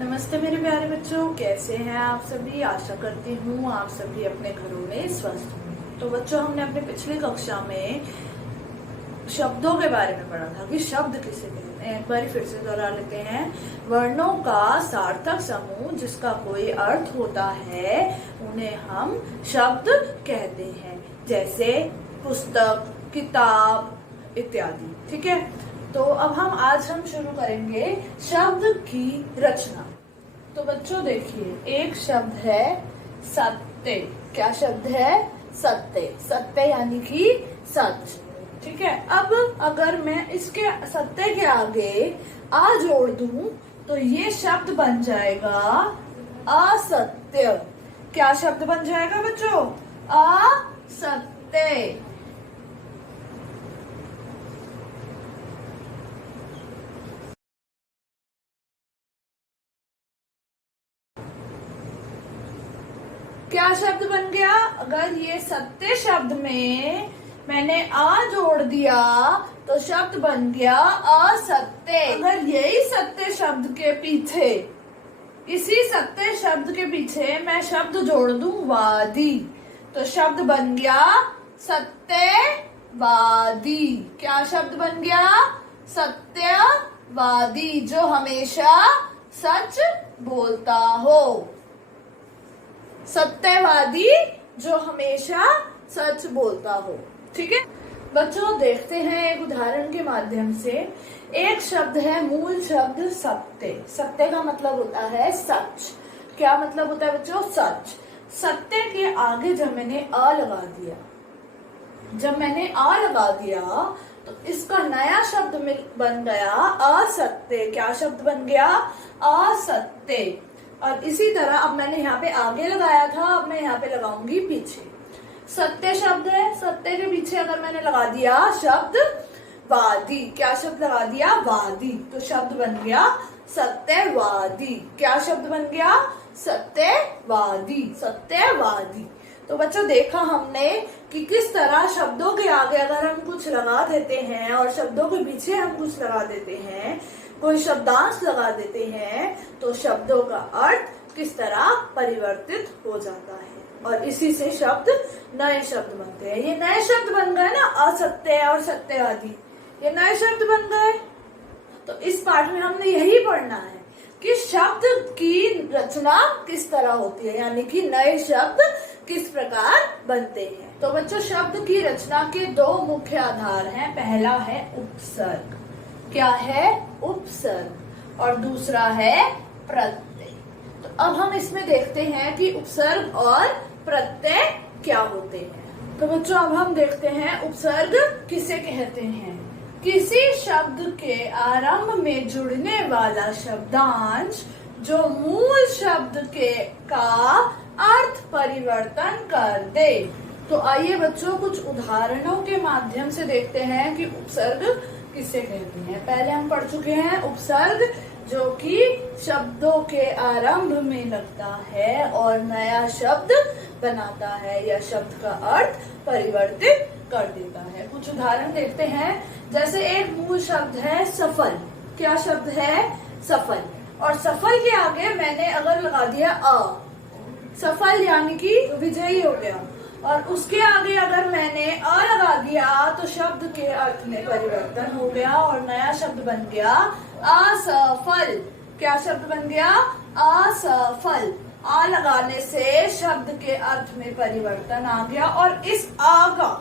नमस्ते मेरे प्यारे बच्चों, कैसे हैं आप सभी। आशा करती हूँ आप सभी अपने घरों में स्वस्थ होंगे। तो बच्चों, हमने अपने पिछली कक्षा में शब्दों के बारे में पढ़ा था कि शब्द किसे कहते हैं। एक बार फिर से दोहरा लेते हैं। वर्णों का सार्थक समूह जिसका कोई अर्थ होता है उन्हें हम शब्द कहते हैं, जैसे पुस्तक, किताब इत्यादि। ठीक है, तो अब आज हम शुरू करेंगे शब्द की रचना। तो बच्चों देखिए, एक शब्द है सत्य। क्या शब्द है? सत्य। सत्य यानी कि सच। ठीक है, अब अगर मैं इसके सत्य के आगे आ जोड़ दूं तो ये शब्द बन जाएगा असत्य। क्या शब्द बन जाएगा बच्चों? असत्य। क्या शब्द बन गया? अगर ये सत्य शब्द में मैंने आ जोड़ दिया तो शब्द बन गया असत्य। अगर यही सत्य शब्द के पीछे, इसी सत्य शब्द के पीछे मैं शब्द जोड़ दूं वादी, तो शब्द बन गया सत्यवादी। क्या शब्द बन गया? सत्यवादी, जो हमेशा सच बोलता हो। सत्यवादी जो हमेशा सच बोलता हो। ठीक है बच्चों, देखते हैं एक उदाहरण के माध्यम से। एक शब्द है मूल शब्द सत्य। सत्य का मतलब होता है सच। क्या मतलब होता है बच्चों? सच। सत्य के आगे जब मैंने आ लगा दिया, तो इसका नया शब्द बन गया असत्य। क्या शब्द बन गया? असत्य। और इसी तरह अब मैंने यहाँ पे आगे लगाया था, अब मैं यहाँ पे लगाऊंगी पीछे। सत्य शब्द है, सत्य के पीछे अगर मैंने लगा दिया शब्द वादी। क्या शब्द लगा दिया? वादी, तो शब्द बन गया सत्यवादी। क्या शब्द बन गया? सत्यवादी। सत्यवादी। तो बच्चों, देखा हमने कि किस तरह शब्दों के आगे अगर हम कुछ लगा देते हैं और शब्दों के पीछे हम कुछ लगा देते हैं, कोई शब्दांश लगा देते हैं, तो शब्दों का अर्थ किस तरह परिवर्तित हो जाता है और इसी से शब्द नए शब्द बनते हैं। ये नए शब्द बन गए ना, असत्य और सत्यवादी, ये नए शब्द बन गए। तो इस पाठ में हमने यही पढ़ना है कि शब्द की रचना किस तरह होती है, यानी कि नए शब्द किस प्रकार बनते हैं। तो बच्चों, शब्द की रचना के दो मुख्य आधार हैं। पहला है उपसर्ग। क्या है? उपसर्ग। और दूसरा है प्रत्यय। तो अब हम इसमें देखते हैं कि उपसर्ग और प्रत्यय क्या होते हैं। तो बच्चों, अब हम देखते हैं उपसर्ग किसे कहते हैं। किसी शब्द के आरंभ में जुड़ने वाला शब्दांश जो मूल शब्द का अर्थ परिवर्तन कर दे। तो आइए बच्चों, कुछ उदाहरणों के माध्यम से देखते हैं कि उपसर्ग किसे कहते हैं। पहले हम पढ़ चुके हैं उपसर्ग, जो कि शब्दों के आरंभ में लगता है और नया शब्द बनाता है या शब्द का अर्थ परिवर्तित कर देता है। कुछ उदाहरण देखते हैं। जैसे एक मूल शब्द है सफल। क्या शब्द है? सफल। और सफल के आगे मैंने अगर लगा दिया अ, सफल यानी कि विजयी हो गया। और उसके आगे अगर मैंने अ लगा दिया तो शब्द के अर्थ में परिवर्तन हो गया और नया शब्द बन गया असफल। क्या शब्द बन गया? असफल। आ लगाने से शब्द के अर्थ में परिवर्तन आ गया। और इस आ का,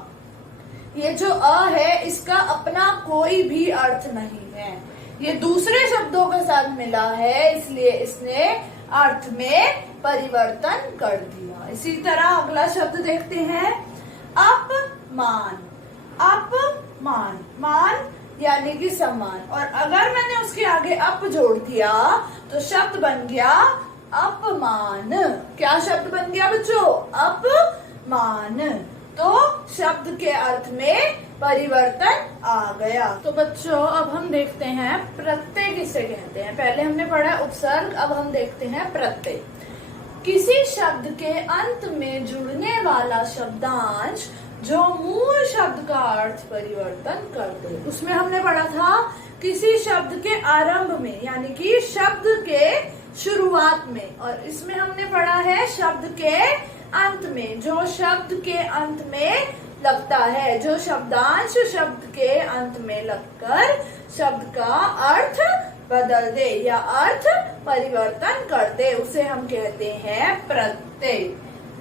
ये जो अ है, इसका अपना कोई भी अर्थ नहीं है, ये दूसरे शब्दों के साथ मिला है, इसलिए इसने अर्थ में परिवर्तन कर दिया। इसी तरह अगला शब्द देखते हैं अपमान। अपमान, मान यानी कि सम्मान। और अगर मैंने उसके आगे अप जोड़ दिया तो शब्द बन गया अपमान। क्या शब्द बन गया बच्चों? अपमान। तो शब्द के अर्थ में परिवर्तन आ गया। तो बच्चों, अब हम देखते हैं प्रत्यय किसे कहते हैं। पहले हमने पढ़ा उपसर्ग, अब हम देखते हैं प्रत्यय। किसी शब्द के अंत में जुड़ने वाला शब्दांश जो मूल शब्द का अर्थ परिवर्तन कर दे। उसमें हमने पढ़ा था किसी शब्द के आरंभ में, यानी कि शब्द के शुरुआत में, और इसमें हमने पढ़ा है शब्द के अंत में। जो शब्द के अंत में लगता है, जो शब्दांश शब्द के अंत में लगकर शब्द का अर्थ बदल दे या अर्थ परिवर्तन कर दे, उसे हम कहते हैं प्रत्यय।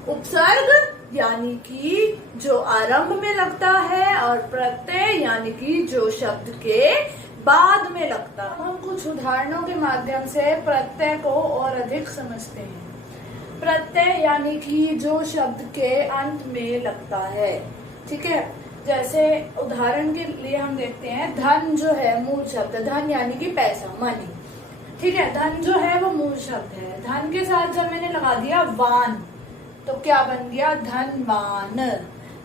उपसर्ग यानी कि जो आरंभ में लगता है, और प्रत्यय यानी कि जो शब्द के बाद में लगता है। हम कुछ उदाहरणों के माध्यम से प्रत्यय को और अधिक समझते हैं। प्रत्यय यानी कि जो शब्द के अंत में लगता है, ठीक है। जैसे उदाहरण के लिए हम देखते हैं, धन जो है मूल शब्द, धन यानी कि पैसा, मनी, ठीक है। धन जो है वो मूल शब्द है। धन के साथ जब मैंने लगा दिया वान, तो क्या बन गया? धनवान।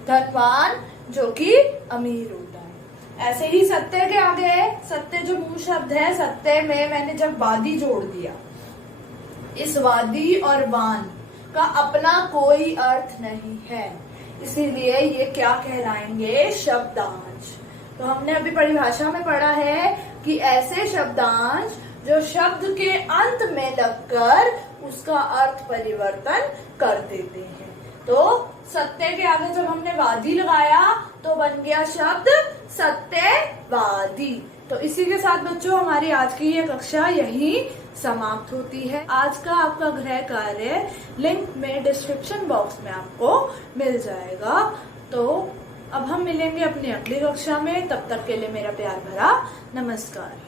धनवान जो कि अमीर होता है। ऐसे ही सत्य के आगे, सत्य जो मूल शब्द है, सत्य में मैंने जब वादी जोड़ दिया, इस वादी और वान का अपना कोई अर्थ नहीं है, इसीलिए ये क्या कहलाएंगे? शब्दांश। तो हमने अभी परिभाषा में पढ़ा है कि ऐसे शब्दांश जो शब्द के अंत में लगकर उसका अर्थ परिवर्तन कर देते हैं। तो सत्य के आगे जब हमने वादी लगाया तो बन गया शब्द सत्यवादी। तो इसी के साथ बच्चों हमारी आज की ये कक्षा यही समाप्त होती है। आज का आपका गृह कार्य लिंक में डिस्क्रिप्शन बॉक्स में आपको मिल जाएगा। तो अब हम मिलेंगे अपनी अगली कक्षा में, तब तक के लिए मेरा प्यार भरा नमस्कार।